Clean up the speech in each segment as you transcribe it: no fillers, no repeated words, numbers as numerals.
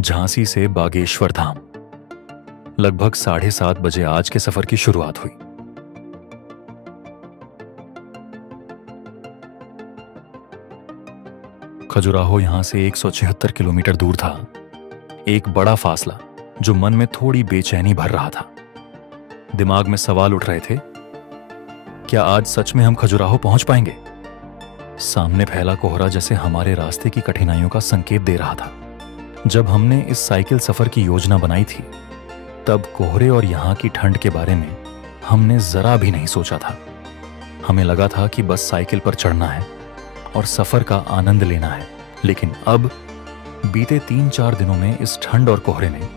झांसी से बागेश्वर धाम। लगभग 7:30 बजे आज के सफर की शुरुआत हुई। खजुराहो यहां से 176 किलोमीटर दूर था। एक बड़ा फासला जो मन में थोड़ी बेचैनी भर रहा था। दिमाग में सवाल उठ रहे थे, क्या आज सच में हम खजुराहो पहुंच पाएंगे? सामने फैला कोहरा जैसे हमारे रास्ते की कठिनाइयों का संकेत दे रहा था। जब हमने इस साइकिल सफर की योजना बनाई थी, तब कोहरे और यहां की ठंड के बारे में हमने जरा भी नहीं सोचा था। हमें लगा था कि बस साइकिल पर चढ़ना है और सफर का आनंद लेना है। लेकिन अब बीते 3-4 दिनों में इस ठंड और कोहरे ने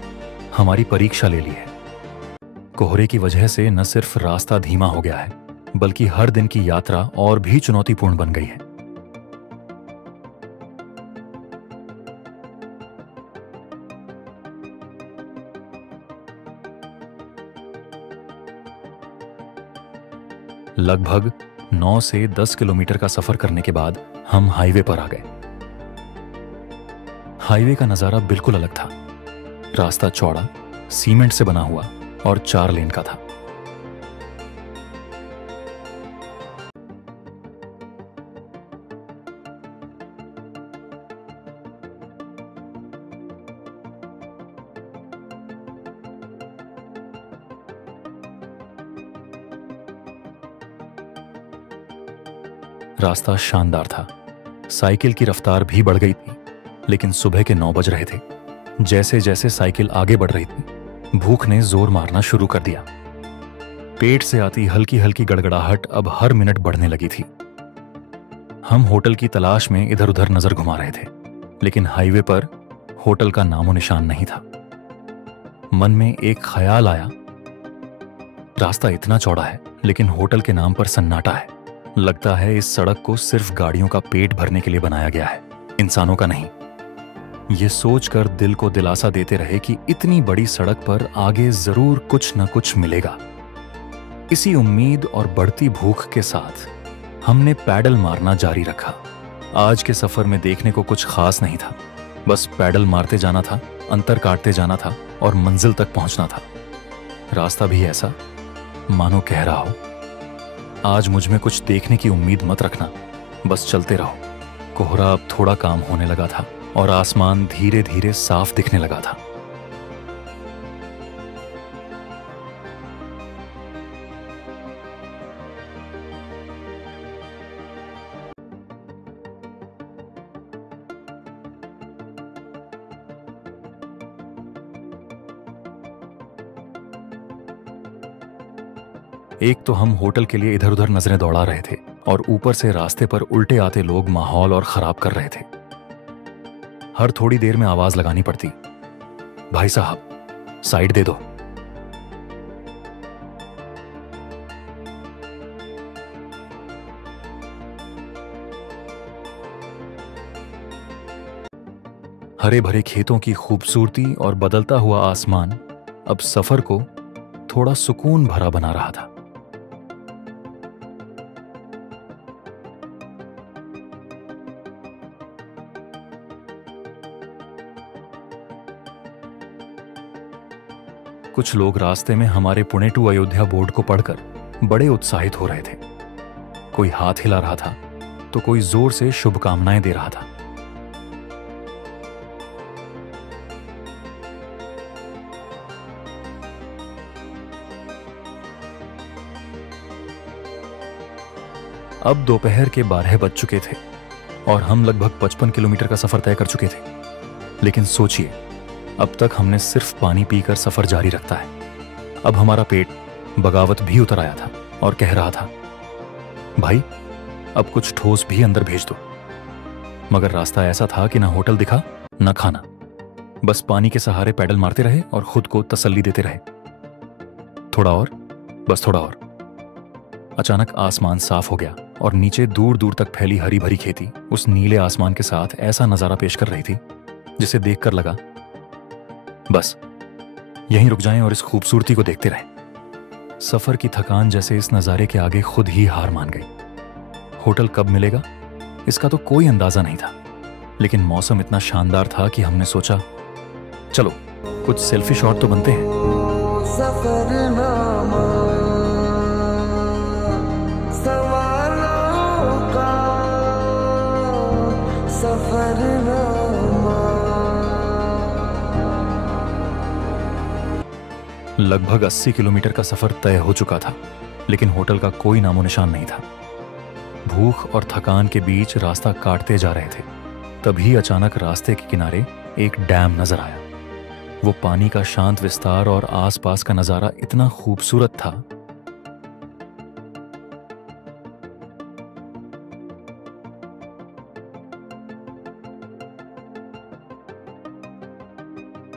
हमारी परीक्षा ले ली है। कोहरे की वजह से न सिर्फ रास्ता धीमा हो गया है, बल्कि हर दिन की यात्रा और भी चुनौतीपूर्ण बन गई है। लगभग 9 से 10 किलोमीटर का सफर करने के बाद हम हाईवे पर आ गए। हाईवे का नजारा बिल्कुल अलग था। रास्ता चौड़ा, सीमेंट से बना हुआ और 4 लेन का था। रास्ता शानदार था। साइकिल की रफ्तार भी बढ़ गई थी, लेकिन सुबह के 9 बज रहे थे। जैसे जैसे साइकिल आगे बढ़ रही थी, भूख ने जोर मारना शुरू कर दिया। पेट से आती हल्की हल्की गड़गड़ाहट अब हर मिनट बढ़ने लगी थी। हम होटल की तलाश में इधर उधर नजर घुमा रहे थे, लेकिन हाईवे पर होटल का नामो निशान नहीं था। मन में एक ख्याल आया, रास्ता इतना चौड़ा है, लेकिन होटल के नाम पर सन्नाटा है। लगता है इस सड़क को सिर्फ गाड़ियों का पेट भरने के लिए बनाया गया है, इंसानों का नहीं। यह सोचकर दिल को दिलासा देते रहे कि इतनी बड़ी सड़क पर आगे जरूर कुछ न कुछ मिलेगा। इसी उम्मीद और बढ़ती भूख के साथ हमने पैडल मारना जारी रखा। आज के सफर में देखने को कुछ खास नहीं था, बस पैडल मारते जाना था, अंतर काटते जाना था और मंजिल तक पहुंचना था। रास्ता भी ऐसा मानो कह रहा हो, आज मुझ में कुछ देखने की उम्मीद मत रखना, बस चलते रहो। कोहरा अब थोड़ा काम होने लगा था और आसमान धीरे धीरे साफ दिखने लगा था। एक तो हम होटल के लिए इधर उधर नजरें दौड़ा रहे थे और ऊपर से रास्ते पर उल्टे आते लोग माहौल और खराब कर रहे थे। हर थोड़ी देर में आवाज लगानी पड़ती, भाई साहब साइड दे दो। हरे भरे खेतों की खूबसूरती और बदलता हुआ आसमान अब सफर को थोड़ा सुकून भरा बना रहा था। कुछ लोग रास्ते में हमारे पुणे टू अयोध्या बोर्ड को पढ़कर बड़े उत्साहित हो रहे थे। कोई हाथ हिला रहा था तो कोई जोर से शुभकामनाएं दे रहा था। अब दोपहर के 12 बज चुके थे और हम लगभग 55 किलोमीटर का सफर तय कर चुके थे। लेकिन सोचिए, अब तक हमने सिर्फ पानी पीकर सफर जारी रखता है। अब हमारा पेट बगावत भी उतर आया था और कह रहा था, भाई अब कुछ ठोस भी अंदर भेज दो। मगर रास्ता ऐसा था कि ना होटल दिखा ना खाना, बस पानी के सहारे पैडल मारते रहे और खुद को तसल्ली देते रहे, थोड़ा और, बस थोड़ा और। अचानक आसमान साफ हो गया और नीचे दूर दूर तक फैली हरी भरी खेती उस नीले आसमान के साथ ऐसा नजारा पेश कर रही थी जिसे देखकर लगा बस यहीं रुक जाएं और इस खूबसूरती को देखते रहें। सफर की थकान जैसे इस नजारे के आगे खुद ही हार मान गई। होटल कब मिलेगा इसका तो कोई अंदाजा नहीं था, लेकिन मौसम इतना शानदार था कि हमने सोचा चलो कुछ सेल्फी शॉट तो बनते हैं। सफरनामा सवालों का सफरनामा। लगभग 80 किलोमीटर का सफर तय हो चुका था, लेकिन होटल का कोई नामो निशान नहीं था। भूख और थकान के बीच रास्ता काटते जा रहे थे। तभी अचानक रास्ते के किनारे एक डैम नजर आया। वो पानी का शांत विस्तार और आसपास का नजारा इतना खूबसूरत था।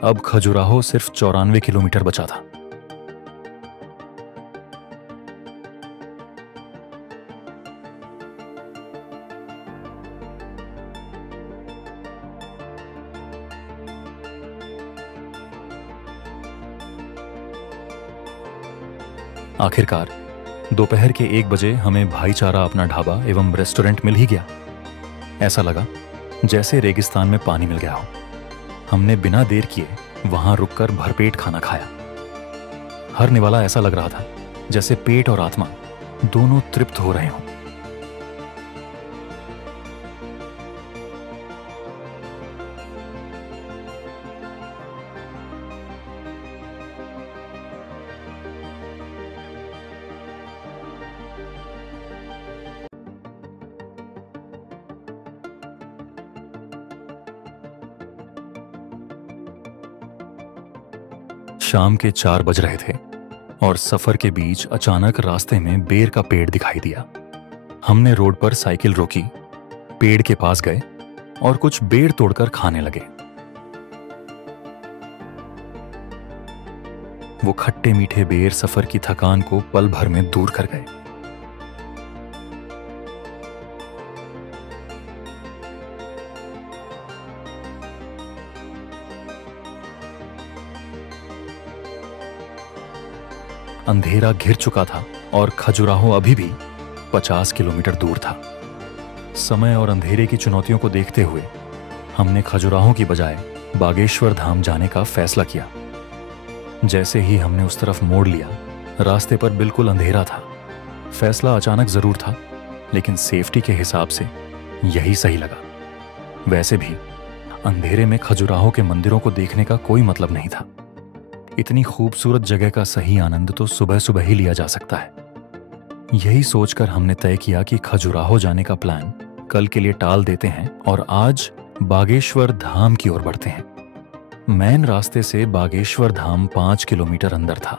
अब खजुराहो सिर्फ 94 किलोमीटर बचा था। आखिरकार दोपहर के 1 बजे हमें भाईचारा अपना ढाबा एवं रेस्टोरेंट मिल ही गया। ऐसा लगा जैसे रेगिस्तान में पानी मिल गया हो। हमने बिना देर किए वहां रुककर भरपेट खाना खाया। हर निवाला ऐसा लग रहा था जैसे पेट और आत्मा दोनों तृप्त हो रहे हों। शाम के 4 बज रहे थे और सफर के बीच अचानक रास्ते में बेर का पेड़ दिखाई दिया। हमने रोड पर साइकिल रोकी, पेड़ के पास गए और कुछ बेर तोड़कर खाने लगे। वो खट्टे मीठे बेर सफर की थकान को पल भर में दूर कर गए। अंधेरा घिर चुका था और खजुराहो अभी भी 50 किलोमीटर दूर था। समय और अंधेरे की चुनौतियों को देखते हुए हमने खजुराहो की बजाय बागेश्वर धाम जाने का फैसला किया। जैसे ही हमने उस तरफ मोड़ लिया, रास्ते पर बिल्कुल अंधेरा था। फैसला अचानक जरूर था, लेकिन सेफ्टी के हिसाब से यही सही लगा। वैसे भी अंधेरे में खजुराहो के मंदिरों को देखने का कोई मतलब नहीं था। इतनी खूबसूरत जगह का सही आनंद तो सुबह सुबह ही लिया जा सकता है। यही सोचकर हमने तय किया कि खजुराहो जाने का प्लान कल के लिए टाल देते हैं और आज बागेश्वर धाम की ओर बढ़ते हैं। मेन रास्ते से बागेश्वर धाम 5 किलोमीटर अंदर था।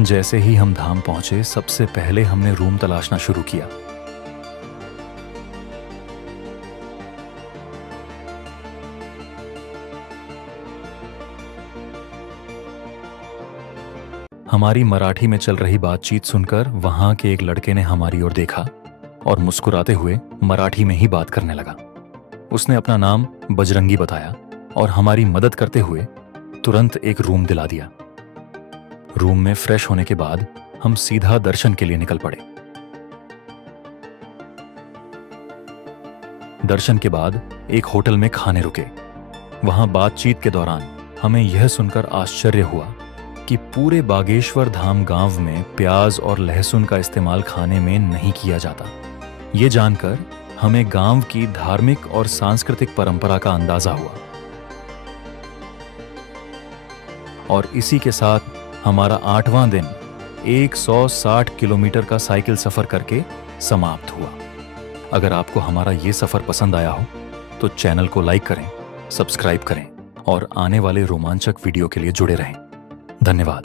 जैसे ही हम धाम पहुंचे, सबसे पहले हमने रूम तलाशना शुरू किया। हमारी मराठी में चल रही बातचीत सुनकर वहां के एक लड़के ने हमारी ओर देखा और मुस्कुराते हुए मराठी में ही बात करने लगा। उसने अपना नाम बजरंगी बताया और हमारी मदद करते हुए तुरंत एक रूम दिला दिया। रूम में फ्रेश होने के बाद हम सीधा दर्शन के लिए निकल पड़े। दर्शन के बाद एक होटल में खाने रुके। वहां बातचीत के दौरान हमें यह सुनकर आश्चर्य हुआ कि पूरे बागेश्वर धाम गांव में प्याज और लहसुन का इस्तेमाल खाने में नहीं किया जाता। ये जानकर हमें गांव की धार्मिक और सांस्कृतिक परंपरा का अंदाजा हुआ। और इसी के साथ हमारा 8वां दिन 160 किलोमीटर का साइकिल सफर करके समाप्त हुआ। अगर आपको हमारा ये सफर पसंद आया हो तो चैनल को लाइक करें, सब्सक्राइब करें और आने वाले रोमांचक वीडियो के लिए जुड़े रहें। धन्यवाद।